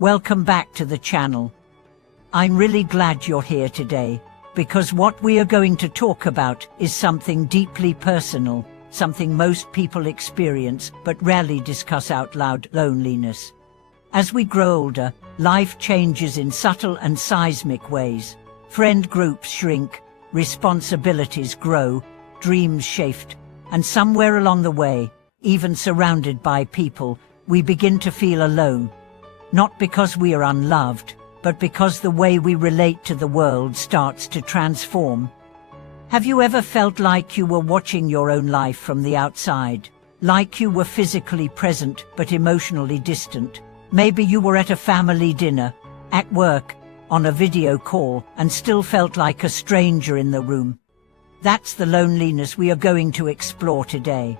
Welcome back to the channel. I'm really glad you're here today, because what we are going to talk about is something deeply personal, something most people experience but rarely discuss out loud: loneliness. As we grow older, life changes in subtle and seismic ways. Friend groups shrink, responsibilities grow, dreams shift, and somewhere along the way, even surrounded by people, we begin to feel alone. Not because we are unloved, but because the way we relate to the world starts to transform. Have you ever felt like you were watching your own life from the outside? Like you were physically present but emotionally distant? Maybe you were at a family dinner, at work, on a video call, and still felt like a stranger in the room. That's the loneliness we are going to explore today.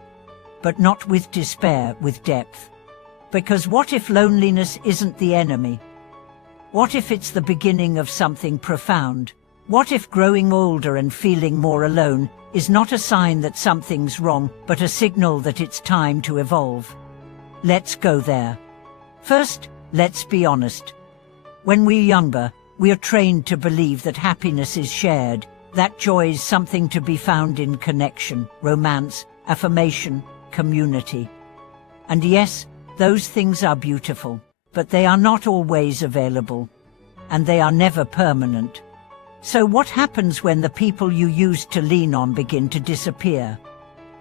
But not with despair, with depth. Because what if loneliness isn't the enemy? What if it's the beginning of something profound? What if growing older and feeling more alone is not a sign that something's wrong, but a signal that it's time to evolve? Let's go there. First, let's be honest. When we're younger, we are trained to believe that happiness is shared, that joy is something to be found in connection, romance, affirmation, community. And yes, those things are beautiful, but they are not always available, and they are never permanent. So what happens when the people you used to lean on begin to disappear?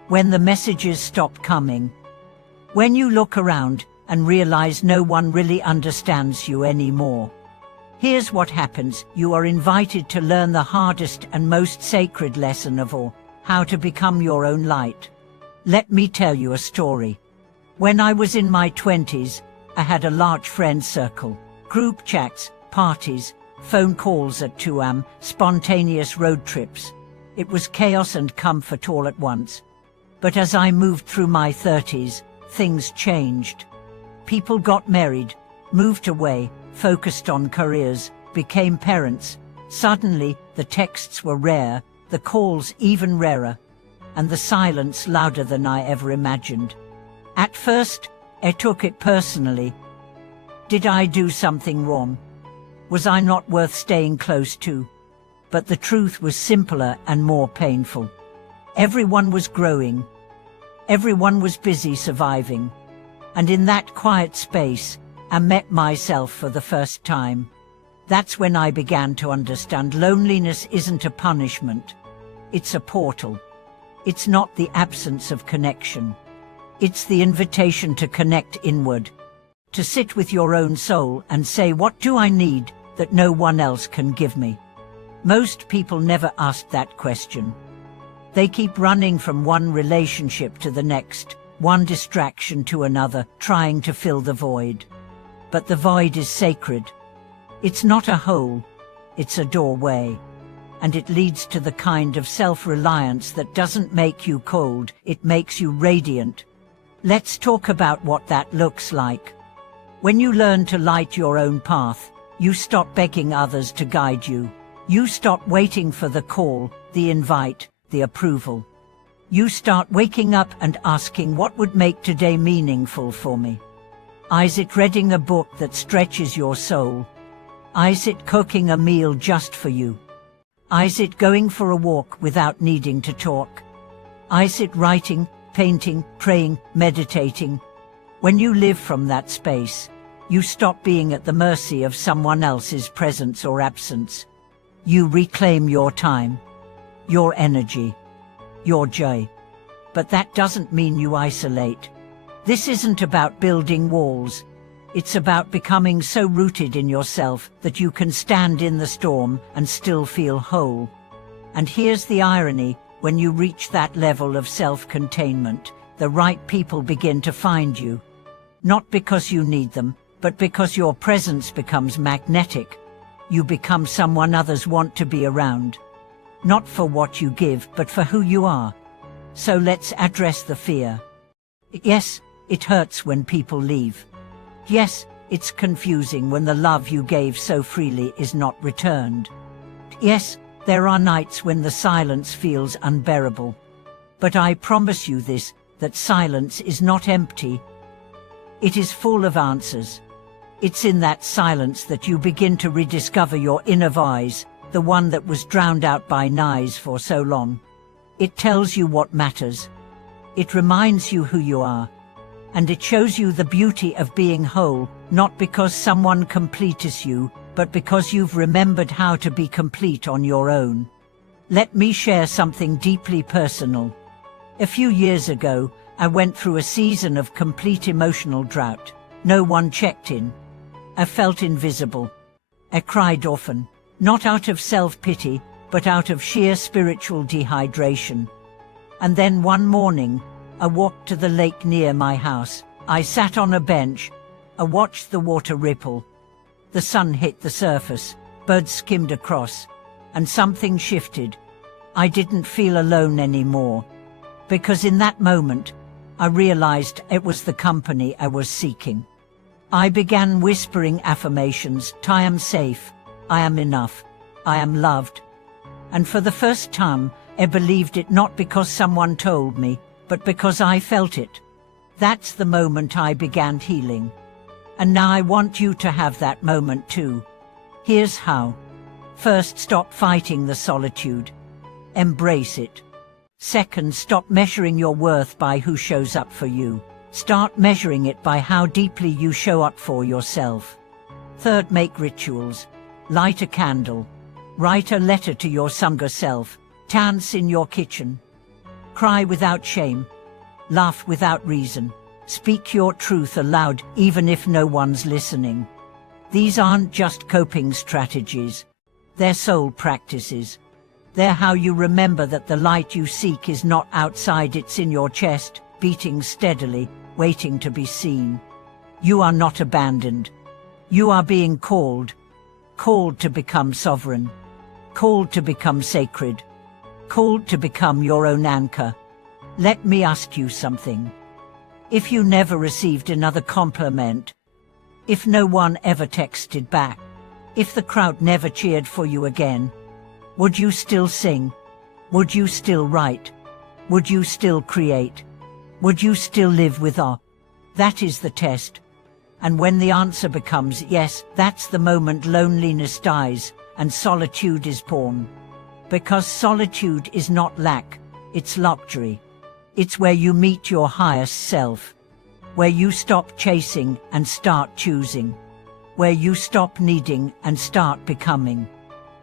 When the messages stop coming? When you look around and realize no one really understands you anymore? Here's what happens. You are invited to learn the hardest and most sacred lesson of all: how to become your own light. Let me tell you a story. When I was in my 20s, I had a large friend circle, group chats, parties, phone calls at 2 a.m, spontaneous road trips. It was chaos and comfort all at once. But as I moved through my 30s, things changed. People got married, moved away, focused on careers, became parents. Suddenly, the texts were rare, the calls even rarer, and the silence louder than I ever imagined. At first, I took it personally. Did I do something wrong? Was I not worth staying close to? But the truth was simpler and more painful. Everyone was growing. Everyone was busy surviving. And in that quiet space, I met myself for the first time. That's when I began to understand loneliness isn't a punishment. It's a portal. It's not the absence of connection. It's the invitation to connect inward, to sit with your own soul and say, what do I need that no one else can give me? Most people never ask that question. They keep running from one relationship to the next, one distraction to another, trying to fill the void. But the void is sacred. It's not a hole, it's a doorway. And it leads to the kind of self-reliance that doesn't make you cold, it makes you radiant. Let's talk about what that looks like. When you learn to light your own path, you stop begging others to guide you. You stop waiting for the call, the invite, the approval. You start waking up and asking, what would make today meaningful for me? Is it reading a book that stretches your soul? Is it cooking a meal just for you? Is it going for a walk without needing to talk? Is it writing, painting, praying, meditating? When you live from that space, you stop being at the mercy of someone else's presence or absence. You reclaim your time, your energy, your joy. But that doesn't mean you isolate. This isn't about building walls. It's about becoming so rooted in yourself that you can stand in the storm and still feel whole. And here's the irony: when you reach that level of self-containment, the right people begin to find you. Not because you need them, but because your presence becomes magnetic. You become someone others want to be around. Not for what you give, but for who you are. So let's address the fear. Yes, it hurts when people leave. Yes, it's confusing when the love you gave so freely is not returned. Yes, there are nights when the silence feels unbearable. But I promise you this, that silence is not empty. It is full of answers. It's in that silence that you begin to rediscover your inner voice, the one that was drowned out by noise for so long. It tells you what matters. It reminds you who you are. And it shows you the beauty of being whole, not because someone completes you, but because you've remembered how to be complete on your own. Let me share something deeply personal. A few years ago, I went through a season of complete emotional drought. No one checked in. I felt invisible. I cried often, not out of self-pity, but out of sheer spiritual dehydration. And then one morning, I walked to the lake near my house. I sat on a bench. I watched the water ripple. The sun hit the surface, birds skimmed across, and something shifted. I didn't feel alone anymore, because in that moment, I realized it was the company I was seeking. I began whispering affirmations. I am safe, I am enough, I am loved. And for the first time, I believed it not because someone told me, but because I felt it. That's the moment I began healing. And now I want you to have that moment too. Here's how. First, stop fighting the solitude. Embrace it. Second, stop measuring your worth by who shows up for you. Start measuring it by how deeply you show up for yourself. Third, make rituals. Light a candle. Write a letter to your younger self. Dance in your kitchen. Cry without shame. Laugh without reason. Speak your truth aloud, even if no one's listening. These aren't just coping strategies. They're soul practices. They're how you remember that the light you seek is not outside, it's in your chest, beating steadily, waiting to be seen. You are not abandoned. You are being called. Called to become sovereign. Called to become sacred. Called to become your own anchor. Let me ask you something. If you never received another compliment, if no one ever texted back, if the crowd never cheered for you again, would you still sing? Would you still write? Would you still create? Would you still live with awe? That is the test. And when the answer becomes yes, that's the moment loneliness dies and solitude is born. Because solitude is not lack, it's luxury. It's where you meet your highest self. Where you stop chasing and start choosing. Where you stop needing and start becoming.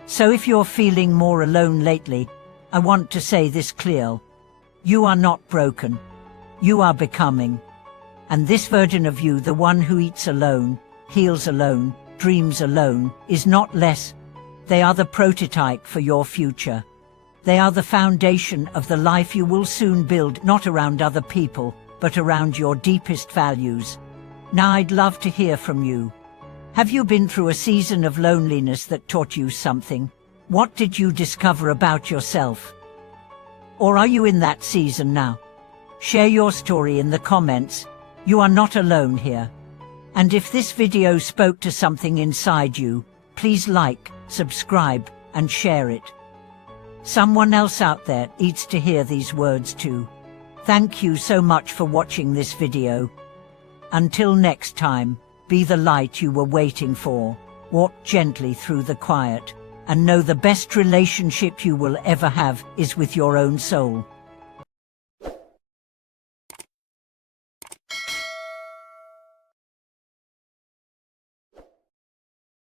So if you're feeling more alone lately, I want to say this clear. You are not broken. You are becoming. And this version of you, the one who eats alone, heals alone, dreams alone, is not less. They are the prototype for your future. They are the foundation of the life you will soon build, not around other people, but around your deepest values. Now I'd love to hear from you. Have you been through a season of loneliness that taught you something? What did you discover about yourself? Or are you in that season now? Share your story in the comments. You are not alone here. And if this video spoke to something inside you, please like, subscribe, and share it. Someone else out there needs to hear these words too. Thank you so much for watching this video. Until next time, be the light you were waiting for. Walk gently through the quiet, and know the best relationship you will ever have is with your own soul.